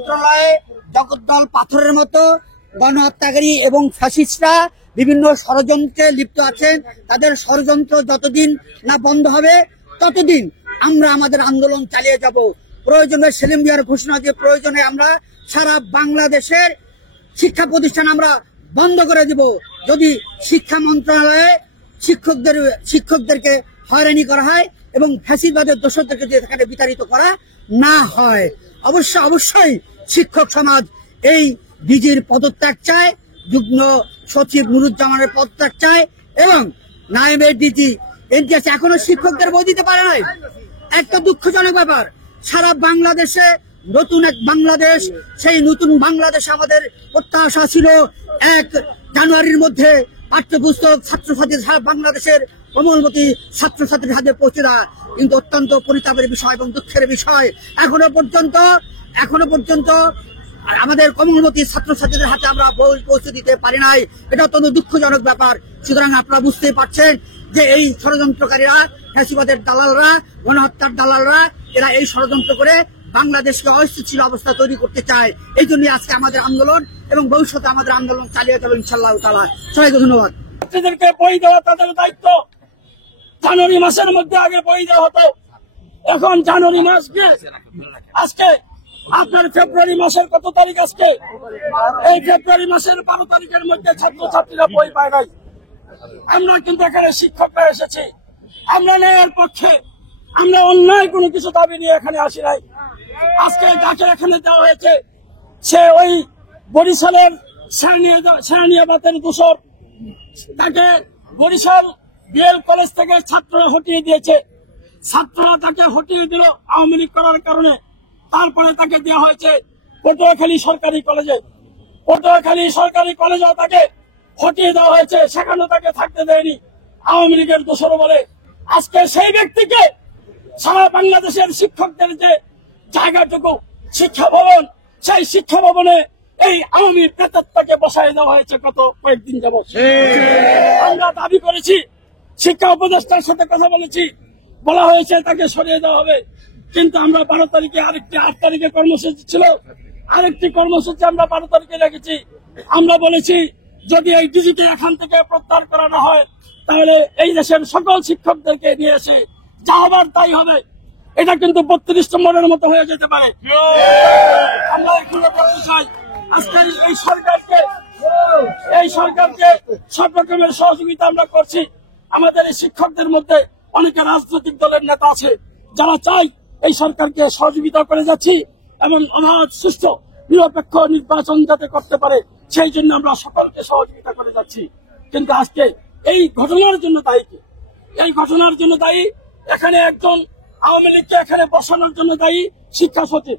মন্ত্রণালয়ে জগদ্দল পাথরের মতো গণহত্যাকারী এবং ফ্যাসিস্টরা বিভিন্ন ষড়যন্ত্রে লিপ্ত আছেন। তাদের ষড়যন্ত্র যতদিন না বন্ধ হবে ততদিন আমরা আমাদের আন্দোলন চালিয়ে যাব। প্রয়োজনে সেলিম মিয়ার ঘোষণা যে প্রয়োজনে আমরা সারা বাংলাদেশের শিক্ষা প্রতিষ্ঠান আমরা বন্ধ করে দিব যদি শিক্ষা মন্ত্রণালয়ে শিক্ষকদেরকে হয়রানি করা হয় এবং ফ্যাসিবাদের দোষরদেরকে যদি এখানে বিতাড়িত করা না হয়। অবশ্যই শিক্ষক সমাজ এই ডিজির পদত্যাগ চায়, যুগ্ম সচিব নুরুজ্জামানের পদত্যাগ চায় এবং নায়েবের ডিজি এনটিএস এখনো শিক্ষকদের বই দিতে পারে নাই। একটা দুঃখজনক ব্যাপার, সারা বাংলাদেশে নতুন এক বাংলাদেশ, সেই নতুন বাংলাদেশ আমাদের প্রত্যাশা ছিল 1 জানুয়ারির মধ্যে পাঠ্যপুস্তক ছাত্রছাত্রী সারা বাংলাদেশের কোমলমতি ছাত্রছাত্রীর হাতে পৌঁছে দেওয়া, কিন্তু অত্যন্ত পরিতাপের বিষয় এবং দুঃখের বিষয় এখনো পর্যন্ত আমাদের কোমলমতি ছাত্রছাত্রীদের হাতে আমরা বই পৌঁছে দিতে পারি নাই। এটা অত্যন্ত দুঃখজনক ব্যাপার। সুতরাং আপনারা বুঝতেই পারছেন যে এই ষড়যন্ত্রকারীরা, ফ্যাসিবাদের দালালরা, গণহত্যার দালালরা, এরা এই ষড়যন্ত্র করে বাংলাদেশকে অস্থিতিশীল অবস্থা তৈরি করতে চায়। এই জন্য আজকে আমাদের আন্দোলন এবং ভবিষ্যতে আমাদের আন্দোলন চালিয়ে যাবে ইনশাআল্লাহ তাআলা। সবাইকে ধন্যবাদ। ছাত্রীদেরকে বই দেওয়া তাদের দায়িত্ব। জানুয়ারি মাসের মধ্যে আগে বই দেওয়া হতো, এখন জানুয়ারি মাস গিয়ে আজকে আপনার ফেব্রুয়ারি মাসের কত তারিখ? আজকে এই ফেব্রুয়ারি মাসের 12 তারিখের মধ্যে ছাত্রছাত্রীরা বই পায় নাই। আমরা কিন্তু এখানে শিক্ষকরা এসেছি, আমরা ন্যায়ের পক্ষে, আমরা অন্যায় কোনো কিছু দাবি নিয়ে এখানে আসি নাই। আজকে যাকে এখানে দেওয়া হয়েছে সে ওই বরিশালের শাহনিয়াবাতের দোষর, তাকে বরিশাল বিএল কলেজ থেকে ছাত্ররা হটিয়ে দিয়েছে। ছাত্ররা তাকে হটিয়ে দিল আওয়ামী লীগ করার কারণে। তারপরে তাকে দেওয়া হয়েছে পটুয়াখালী সরকারি কলেজে। পটুয়াখালী সরকারি কলেজেও তাকে হটিয়ে দেওয়া হয়েছে, সেখানেও তাকে থাকতে দেয়নি আওয়ামী লীগের দোষর বলে। আজকে সেই ব্যক্তিকে সারা বাংলাদেশের শিক্ষকদের যে জায়গাটুকু শিক্ষা ভবন, সেই শিক্ষা ভবনে এই আওয়ামী প্রেতাত্মাকে বসায় দেওয়া হয়েছে গত কয়েকদিন যাবৎ। আমরা দাবি করেছি, শিক্ষা উপদেষ্টার সাথে কথা বলেছি, বলা হয়েছে তাকে সরিয়ে দেওয়া হবে। কিন্তু আমরা 12 তারিখে আরেকটি 8 তারিখে কর্মসূচি ছিল, আরেকটি কর্মসূচি আমরা 12 তারিখে রেখেছি। আমরা বলেছি যদি এই ডিজিকে এখান থেকে প্রত্যাহার করানো হয় তাহলে এই দেশের সকল শিক্ষকদেরকে নিয়ে এসে যা হবার তাই হবে। এটা কিন্তু 32 নম্বরের মতো হয়ে যেতে পারে। আমরা এখানে বলতে চাই আজকে এই সরকারকে সব রকমের সহযোগিতা আমরা করছি। আমাদের এই শিক্ষকদের মধ্যে অনেকে রাজনৈতিক দলের নেতা আছে যারা চাই এই সরকারকে সহযোগিতা করে যাচ্ছি এবং অবাধ সুষ্ঠু নিরপেক্ষ নির্বাচন যাতে করতে পারে সেই জন্য আমরা সকলকে সহযোগিতা করে যাচ্ছি। কিন্তু আজকে এই ঘটনার জন্য দায়ী কে? এই ঘটনার জন্য দায়ী এখানে একজন আওয়ামী লীগকে এখানে বসানোর জন্য দায়ী শিক্ষা সচিব।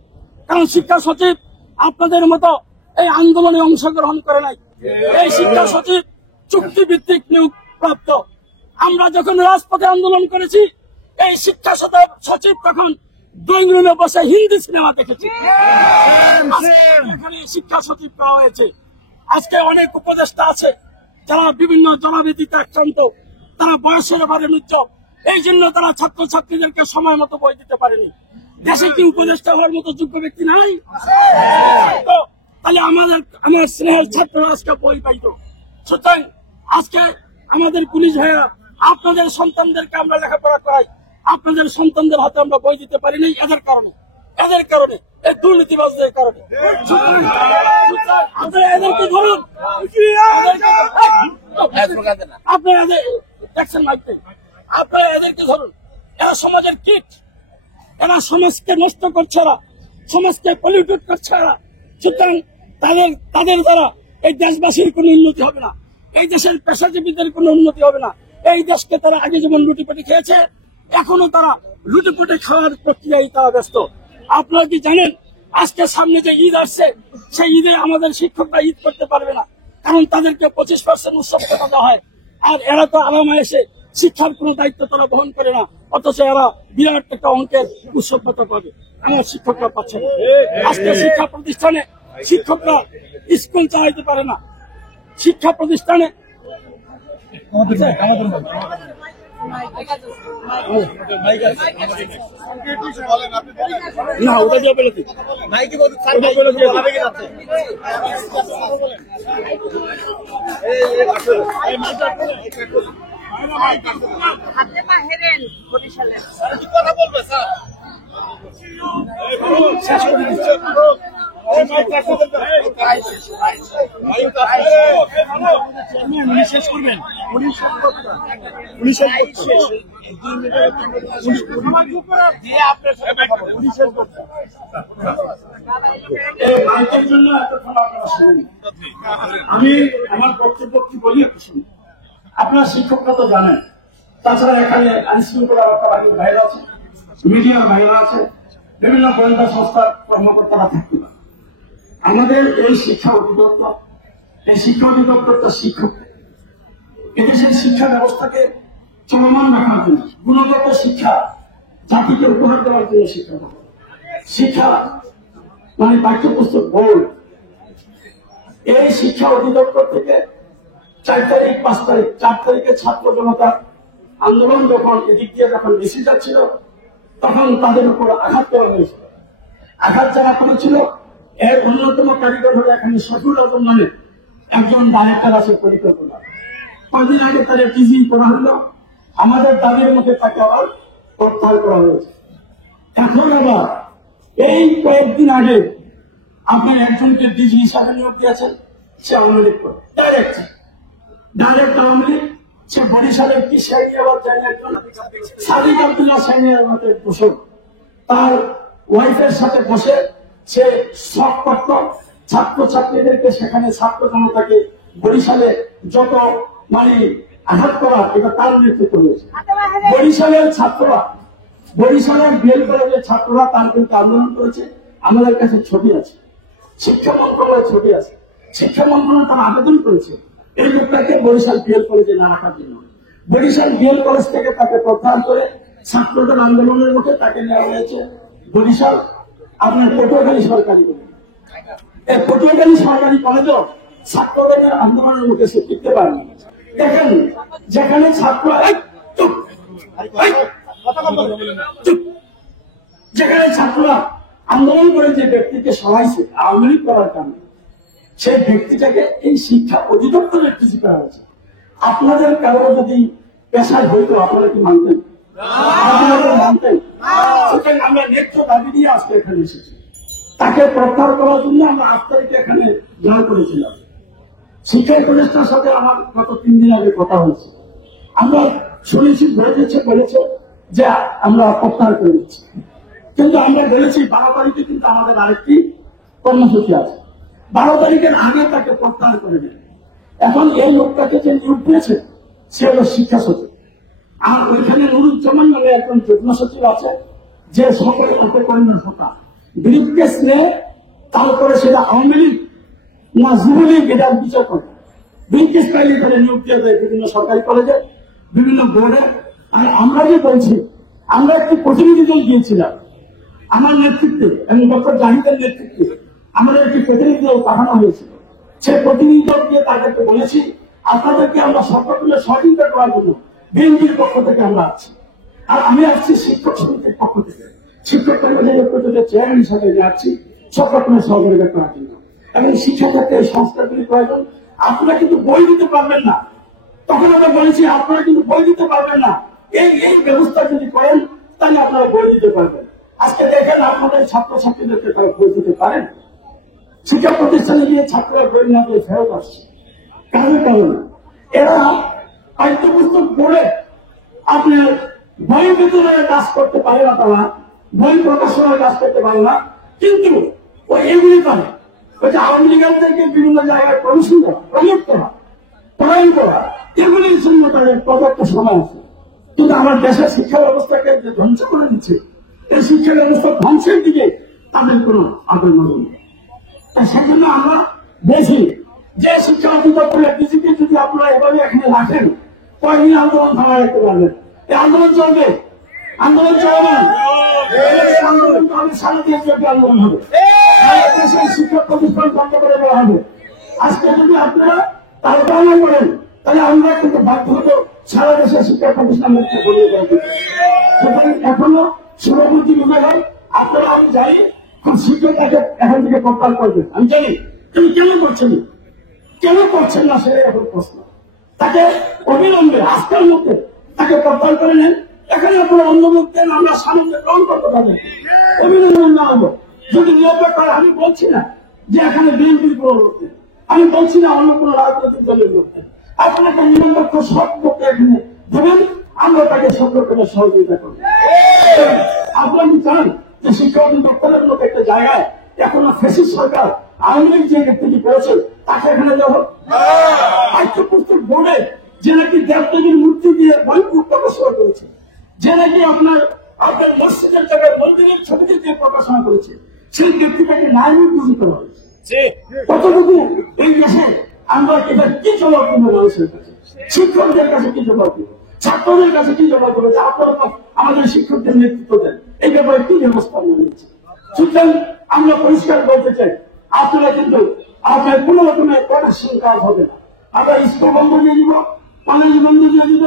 কারণ শিক্ষা সচিব আপনাদের মতো এই আন্দোলনে অংশগ্রহণ করে নাই। এই শিক্ষা সচিব চুক্তিভিত্তিক নিয়োগ প্রাপ্ত। আমরা যখন রাজপথে আন্দোলন করেছি এই শিক্ষা সচিব তখন ড্রয়িং রুমে বসে হিন্দি সিনেমা দেখেছি। এখানে শিক্ষা সচিব করা হয়েছে। আজকে অনেক উপদেষ্টা আছে যারা বিভিন্ন জনবিধিতে আক্রান্ত, তারা বয়সের ভারে নুচ্চ, এই জন্য তারা ছাত্রছাত্রীদেরকে সময় মতো বই দিতে পারেনি। দেশে কি উপদেষ্টা হওয়ার মতো যোগ্য ব্যক্তি নাই? তাহলে আমার স্নেহের ছাত্ররা আজকে বই পাইত। সুতরাং আজকে আমাদের পুলিশ ভাইয়া আপনাদের সন্তানদেরকে আমরা লেখাপড়া করাই, আপনাদের সন্তানদের হাতে আমরা বই দিতে পারি নাই এদের কারণে এই দুর্নীতিবাজদের কারণে। আপনারা এদেরকে ধরুন, আপনারা দেখছেন মাইকতে, আপনারা এদেরকে ধরুন। এরা সমাজের কীট, এরা সমাজকে নষ্ট করছে, এরা সমাজকে পলিউটেড করছে এরা। সুতরাং তাদের দ্বারা এই দেশবাসীর কোনো উন্নতি হবে না, এই দেশের পেশাজীবীদের কোনো উন্নতি হবে না। এই দেশকে তারা আগে যেমন লুটিপুটি খেয়েছে এখনো তারা লুটিপুটি খাওয়ার প্রক্রিয়ায় তারা ব্যস্ত। আপনারা কি জানেন আজকে সামনে যে ঈদ আসছে সেই ঈদে আমাদের শিক্ষকরা ঈদ করতে পারবে না, কারণ তাদেরকে 25% উৎসব ভাতা দেওয়া হয়। আর এরা তো আরামে এসে শিক্ষার কোনো দায়িত্ব তারা বহন করে না, অথচ এরা বিরাট একটা অঙ্কের উৎসব ভাতা পাবে, আমার শিক্ষকরা পাচ্ছে না। আজকে শিক্ষা প্রতিষ্ঠানে শিক্ষকরা স্কুল চালাইতে পারে না, শিক্ষা প্রতিষ্ঠানে না ওটা দিয়ে পেলেছি কথা বলবে স্যার শেষ করবেন আমি আমার বক্তব্য কি বলি আপনার শিক্ষকরা তো জানেন, তাছাড়া এখানে আইন শৃঙ্খলা রক্ষাকারী ভাইরা আছে, মিডিয়ার ভাইরা আছে, বিভিন্ন গোয়েন্দা সংস্থার কর্মকর্তারা থাকতে পারে। আমাদের এই শিক্ষা অধিদপ্তর, এই শিক্ষা অধিদপ্তরটা শিক্ষক এদেশের শিক্ষা ব্যবস্থাকে চলমান রাখার জন্য, গুণগত শিক্ষা জাতিকে উপহার দেওয়ার জন্য শিক্ষা মানে পাঠ্যপুস্তক বোর্ড, এই শিক্ষা অধিদপ্তর থেকে 4 তারিখ 5 তারিখ 4 তারিখে ছাত্র জনতা আন্দোলন যখন এদিক দিয়ে যখন বেশি যাচ্ছিল তখন তাদের উপর আঘাত করা হয়েছিল। আঘাত যারা করেছিল এর অন্যতম কারিগর হলো এখানে শফিউল আজম নামে একজন ডাইরেক্টর আছে পরিকল্পনা। কয়েকদিন আগে তাদের টিজি করা হলো, আমাদের দাবির মধ্যে তাকে আবার প্রত্যাহার করা হয়েছে। এখন আবার এই কয়েকদিন আগে আপনার একজনকে ডিজি হিসাবে নিয়োগ দিয়েছেন, সে আওয়ামী লীগ করে ডাইরেক্ট আওয়ামী লীগ। সে বরিশালের কি সাইনিয়াবাদ জানি একজন সাদিক আব্দুল্লাহ সাইনিয়াবাদের পোষক, তার ওয়াইফের সাথে বসে সে শখ করত ছাত্রছাত্রীদেরকে, সেখানে ছাত্র জনতাকে বরিশালে যত মানে আঘাত করা, এটা তার নেতৃত্ব হয়েছে। বরিশালের ছাত্ররা, বরিশালের বিএল কলেজের ছাত্ররা তার বিরুদ্ধে আন্দোলন করেছে। আমাদের কাছে ছবি আছে, শিক্ষা মন্ত্রণালয়ের ছবি আছে। শিক্ষা মন্ত্রণালয় তারা আবেদন করেছে এই লোকটাকে বরিশাল বিএল কলেজে না রাখার জন্য। বরিশাল বিএল কলেজ থেকে তাকে প্রত্যাহার করে ছাত্রদের আন্দোলনের মুখে তাকে নেওয়া হয়েছে বরিশাল আপনার পটুয়াখালী সরকারি কলেজ। এই পটুয়াখালী সরকারি কলেজও ছাত্রদের আন্দোলনের মুখে সে টিকতে পারেনি। দেখেন যেখানে যেখানে ছাত্ররা আন্দোলন করে যে ব্যক্তিকে সহাইছে আওয়ামী লীগ করার কারণে, সেই ব্যক্তিটাকে এই শিক্ষা অধিদপ্তরের টিজি করা হয়েছে। আপনাদের কারো যদি পেশায় হইতো আপনারা কি মানতেন? মানতেন? আমরা নেত্র দাবি দিয়ে আজকে এখানে এসেছি। তাকে প্রত্যাহার করার জন্য আমরা 8 তারিখে এখানে জড়ো করেছিলাম। শিক্ষা উপদেষ্টার সাথে আমার গত 3 দিন আগে কথা হয়েছে। আমরা শুনেছি বলেছে যে আমরা প্রত্যাহার করে দিচ্ছি, কিন্তু আমরা বলেছি 12 তারিখে কিন্তু আমাদের আরেকটি কর্মসূচি আছে। 12 তারিখের আগে তাকে প্রত্যাহার করে দেন। এখন এই লোকটাকে যে নিয়োগ দিয়েছে সে হল শিক্ষা সচিব, আর ওইখানে নুরুজ্জামান নামে একজন যুগ্ম সচিব আছে, যে সকলে ওকে করেন না বিরুদ্ধে স্নেহ, তারপরে সেটা আওয়ামী লীগ না যুবলীগ এটার বিচার করে ব্রিটিশ পাইলে করে নিয়োগ দিয়ে দেয় বিভিন্ন সরকারি কলেজে, বিভিন্ন বোর্ডে। আর আমরা যে বলছি, আমরা একটি প্রতিনিধি দল দিয়েছিলাম আমার নেতৃত্বে এবং ডক্টর জাহিদের নেতৃত্বে আমাদের একটি প্রতিনিধি দল পাঠানো হয়েছিল। সেই প্রতিনিধি দল দিয়ে তাদেরকে বলেছি আপনাদেরকে আমরা সকলে সহযোগিতা করার জন্য বিএনপির পক্ষ থেকে আমরা আছি। আর আমি আসছি শিক্ষক সমিতির পক্ষ থেকে, শিক্ষক পরিবারের চেয়ারম্যান হিসাবে যাচ্ছি সব রকমের সহযোগিতা করার জন্য। এবং শিক্ষা ক্ষেত্রে এই সংস্থাগুলি প্রয়োজন। আপনারা কিন্তু বই দিতে পারবেন না, তখন আমরা বলেছি আপনারা কিন্তু বই দিতে পারবেন না, এই ব্যবস্থা যদি করেন তাহলে আপনারা বই দিতে পারবেন। আজকে দেখেন আপনাদের ছাত্রছাত্রীদেরকে তারা বই দিতে পারেন। শিক্ষা প্রতিষ্ঠানে গিয়ে ছাত্ররা বই না দিয়ে ফেরত আসছে, কারণে এরা পাঠ্যপুস্তক পড়ে আপনার বই বিতরণের কাজ করতে পারে না, তারা বই প্রকাশনার কাজ করতে পারে না, কিন্তু ওই এগুলি পারে। ওই যে আওয়ামী লীগের থেকে বিভিন্ন জায়গায় কমিশন করা, প্রয়োগ করা, প্রয়োগ করা, এগুলির জন্য তাদের পর্যাপ্ত সময় আছে। কিন্তু আমার দেশের শিক্ষা ব্যবস্থাকে যে ধ্বংস করে দিচ্ছে, এই শিক্ষা ব্যবস্থা ধ্বংসের দিকে তাদের কোনো আগ্রহ নেই। সেজন্য আমরা বলছি যে শিক্ষা অধিদপ্তরের ডিজিকে যদি আপনারা এভাবে এখানে রাখেন, কয়েকদিন আন্দোলন থামা রাখতে পারবেন। এই আন্দোলন চলবে, আন্দোলন চলবে, আন্দোলন সারা দেশব্যাপী আন্দোলন হবে, দেশের শিক্ষা প্রতিষ্ঠান বন্ধ করে দেওয়া হবে। আজকে যদি আপনারা তার করেন তাহলে আমরা কিন্তু বাধ্য হবো সারা দেশের শিক্ষা প্রতিষ্ঠান মুক্ত করিয়ে দেওয়া হয়েছে। সেখানে এখনো শুভবুদ্ধি বিভাগ হয়, আপনারা আমি জানি খুব শীঘ্রই তাকে এখান থেকে প্রত্যাহার করবেন। আমি জানি তুমি কেন করছেন না, কেন করছেন না সেটাই এখন প্রশ্ন। তাকে অবিলম্বে আজকের মধ্যে তাকে প্রত্যাহার করে নেন। এখানে আপনারা অন্য লোক দেন, আমরা সামনে গ্রহণ করতে পারবেন। অবিলম্বে না হবো যদি নিয়োগ করে। আমি বলছি না যে এখানে বিএনপির কোন লোক নেই, আমি বলছি না অন্য কোন রাজনৈতিক দলের লোক নেই। আপনাকে নিরপেক্ষ সব লোককে এখানে দেবেন, আমরা তাকে সব রকমের সহযোগিতা করবো। আপনারা কি চান যে শিক্ষা অধিদপ্তরের মতো একটা জায়গায় এখনো ফ্যাসিস্ট সরকার আওয়ামী লীগ যে ব্যক্তি করেছে তাকে এখানে দেওয়া হোক? পাঠ্যপুস্তক বোর্ডে যে নাকি দেবদেবীর মূর্তি দিয়ে বই প্রকাশনা করেছে, যে নাকি আপনার মসজিদের জায়গায় মন্দিরের ছবিতে দিয়ে প্রকাশনা করেছে, সেই ব্যক্তিটাকে নাইমি পুঁজি করা হয়েছে। কতটুকু এই দেশে আমরা এটা কি জবাব দিব মানুষের কাছে, শিক্ষকদের কাছে কি জবাব দিব, ছাত্রদের কাছে কি জবাব দেবো যে আপনারা তো আমাদের শিক্ষকদের নেতৃত্ব দেন, এই ব্যাপারে কি ব্যবস্থা নিয়েছে? সুতরাং আমরা পরিষ্কার বলতে চাই, আপনারা কিন্তু আপনার কোন রকমের প্রদর্শন কাজ হবে না। আমরা স্কুল বন্ধ দিয়ে দিব, কলেজ বন্ধ দিয়ে দিব,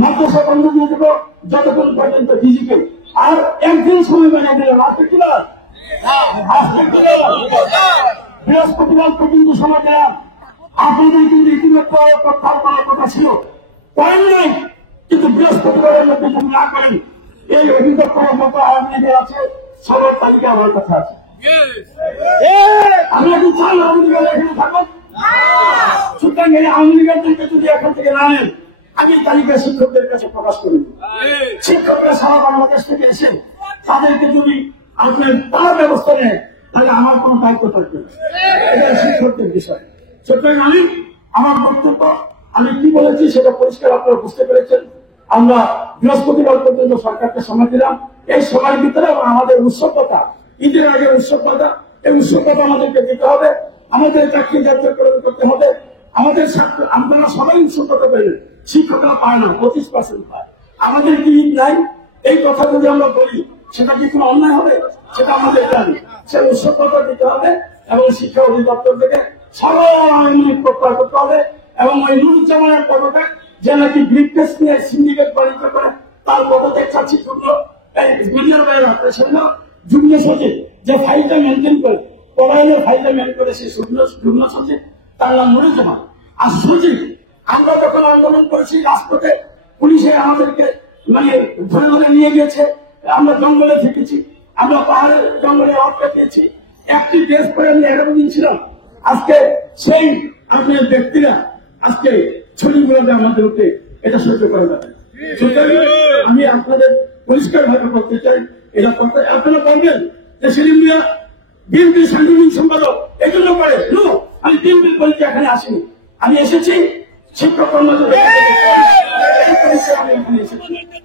মাদ্রাসা বন্ধ দিয়ে দেবো যতক্ষণ পর্যন্ত ডিজিটাল। আর একদিন সময় বানিয়ে দিলাম, আজকে কি বার? বৃহস্পতিবার পর্যন্ত সময় দিলাম। আপনাদের কিন্তু ইতিমধ্যে প্রত্যাহার করার কথা ছিল, করেন নাই। কিন্তু বৃহস্পতিবারের মধ্যে যদি না করেন, এই অধিদপ্তরের মতো আওয়ামী লীগের আছে, সবার তালিকা আমার কাছে আছে। আমরা কি চাই আওয়ামী লীগের এখানে থাকুন? সুতরাং এই আওয়ামী লীগের যদি এখান থেকে না নেন, আমি তালিকা শিক্ষকদের কাছে প্রকাশ করি। শিক্ষকরা সারা বাংলাদেশ থেকে এসে তাদেরকে যদি আপনার তার ব্যবস্থা নেয়, তাহলে আমার কোনো দায়িত্ব থাকবে না। এটা শিক্ষকদের বিষয়। সুতরাং আমি আমার বক্তব্য আমি কি বলেছি সেটা পরিষ্কার আপনারা বুঝতে পেরেছেন। আমরা বৃহস্পতিবার পর্যন্ত সরকারকে সময় দিলাম। এই সময়ের ভিতরে আমাদের উৎসবতা, ঈদের আগে উৎসবতা, এই উৎসবতা আমাদেরকে দিতে হবে। আমাদের চাকরি জাতীয়করণ করতে হবে। আমাদের আপনারা সবাই উৎসবতা পেলেন, শিক্ষকরা পায় না, 25% পায়। আমাদের কি ঈদ নাই? এই কথা যদি আমরা বলি সেটা কি কোনো অন্যায় হবে? সেটা আমাদের জানি। সে উৎসবতা দিতে হবে এবং শিক্ষা অধিদপ্তর থেকে সবাই আইনি প্রত্যাহার করতে হবে। এবং ওই নুরুজ্জামানের পদত্যাগ, যে নাকি ব্রিফকেস নিয়ে সিন্ডিকেট বাণিজ্য করে, তার পদত্যাগ চাচ্ছি মিডিয়ার বাইরে সেজন্য যুগ্ম সচিব যে ফাইলটা মেনটেন করে, পড়াইলের ফাইলটা মেনটেন করে, সেই যুগ্ম সচিব তার নাম নুরুজ্জামান। আর সচিব আমরা যখন আন্দোলন করেছি রাজপথে, পুলিশে আমাদেরকে মানে ধরে ধরে নিয়ে গিয়েছে, আমরা জঙ্গলে থেকেছি, আমরা পাহাড়ের জঙ্গলে আটকে পেয়েছি, একটি ড্রেস পরে আমি 11 দিন ছিলাম। আজকে সেই আপনার ব্যক্তিরা আজকে ছবিগুলোতে আমাদের উপরে এটা সহ্য করা যাবে। আমি আপনাদের পরিষ্কার ভাবে বলতে চাই, এটা করতে আপনারা বলবেন যে সেলিম মিয়া বিএনপির সাংগঠনিক সম্পাদক এই জন্য করে। আমি বিএনপির পরিচয় এখানে আসিনি, আমি এসেছি শিক্ষক কর্মচারী।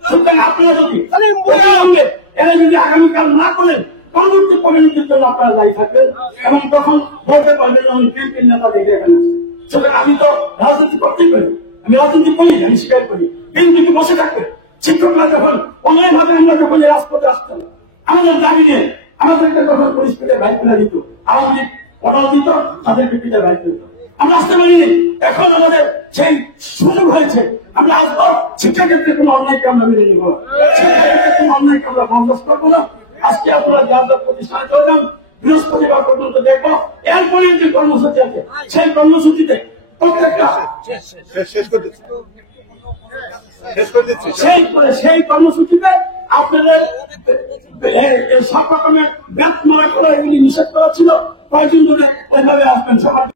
সুতরাং আপনারা যদি এরা যদি আগামীকাল না করেন, পরবর্তী পরিণতির জন্য আপনারা দায়ী থাকবেন এবং তখন বলতে পারবেন আমি বিএনপির নেতা দেখে এখানে আসছি। সুতরাং আমি তো রাজনীতি করতেই পারি, আমি রাজনীতি করি, আমি স্বীকার করি। বিএনপি বসে থাকবে, শিক্ষকরা যখন অন্যায় ভাবে আমরা যখন রাজপথে আসতাম আমাদের দাবি নিয়ে আমাদেরকে যখন পরিস্থিতি বাইক ফেলা দিত, আওয়ামী লীগ অর্ডার দিত, তাদেরকে পিঠে বাইক দিত, আমরা আসতে পারিনি। এখন আমাদের সেই সুযোগ হয়েছে, আমরা আসবো। শিক্ষাক্ষেত্রে কোনো অন্যায়কে আমরা মেনে নিব, শিক্ষাক্ষেত্রে কোনো অন্যায়কে আমরা বরদাস্ত করবো না। আজকে আপনারা যার প্রতিষ্ঠানে চললাম, বৃহস্পতিবার পর্যন্ত দেখবো। এরপরে যে কর্মসূচি আছে সেই কর্মসূচিতে প্রত্যেকটা সেই কর্মসূচিতে আপনাদের সব রকমের ব্যাট মনে করা এগুলি নিষেধ করা ছিল। কয়েকজন ধরে ওইভাবে আসবেন সবার।